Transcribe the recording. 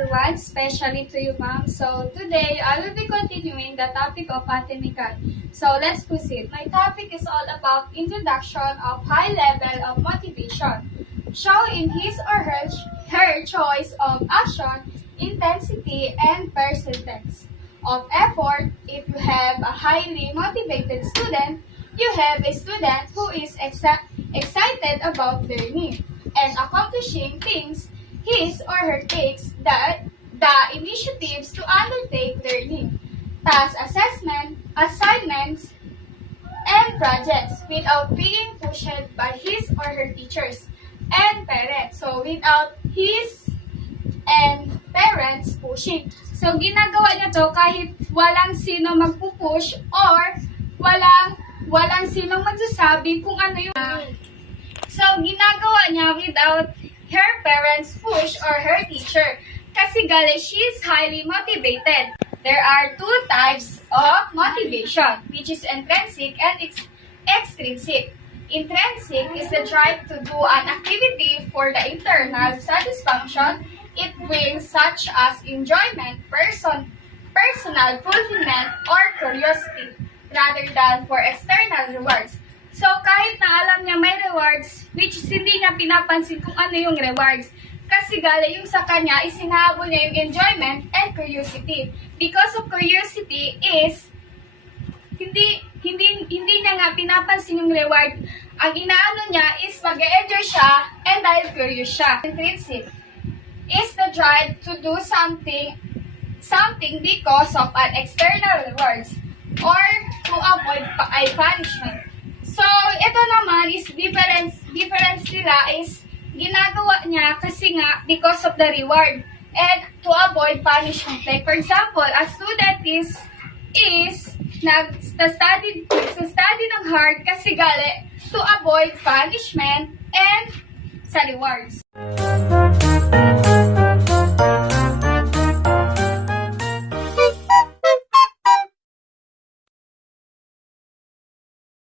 everyone, especially to you, ma'am. So today, I will be continuing the topic of Patimikan. So let's proceed. My topic is all about introduction of high level of motivation. Show in his or her choice of action, intensity, and percentage of effort. If you have a highly motivated student, you have a student who is excited about learning and accomplishing things his or her takes the initiatives to undertake learning, task assessment, assignments, and projects without being pushed by his or her teachers and parents. So without his and parents pushing. So ginagawa niya to kahit walang sino magpupush or walang sinong magsasabi kung ano yung So ginagawa niya without her parents push or her teacher. Kasi gali, she is highly motivated. There are two types of motivation, which is intrinsic and extrinsic. Intrinsic is the drive to do an activity for the internal satisfaction it brings, such as enjoyment, personal fulfillment, or curiosity, rather than for external rewards. So, kahit na alam niya may rewards, which is hindi niya pinapansin kung ano yung rewards. Kasi gali yung sa kanya, isinahabol niya yung enjoyment and curiosity. Because of curiosity is, hindi niya nga pinapansin yung reward. Ang inaano niya is mag-enjoy siya and dahil curious siya. Intrinsic is the drive to do something because of an external rewards or to avoid a punishment. So, ito naman is difference nila is ginagawa niya kasi nga because of the reward and to avoid punishment. Like for example, a student is nag-study ng hard kasi gali to avoid punishment and sa rewards.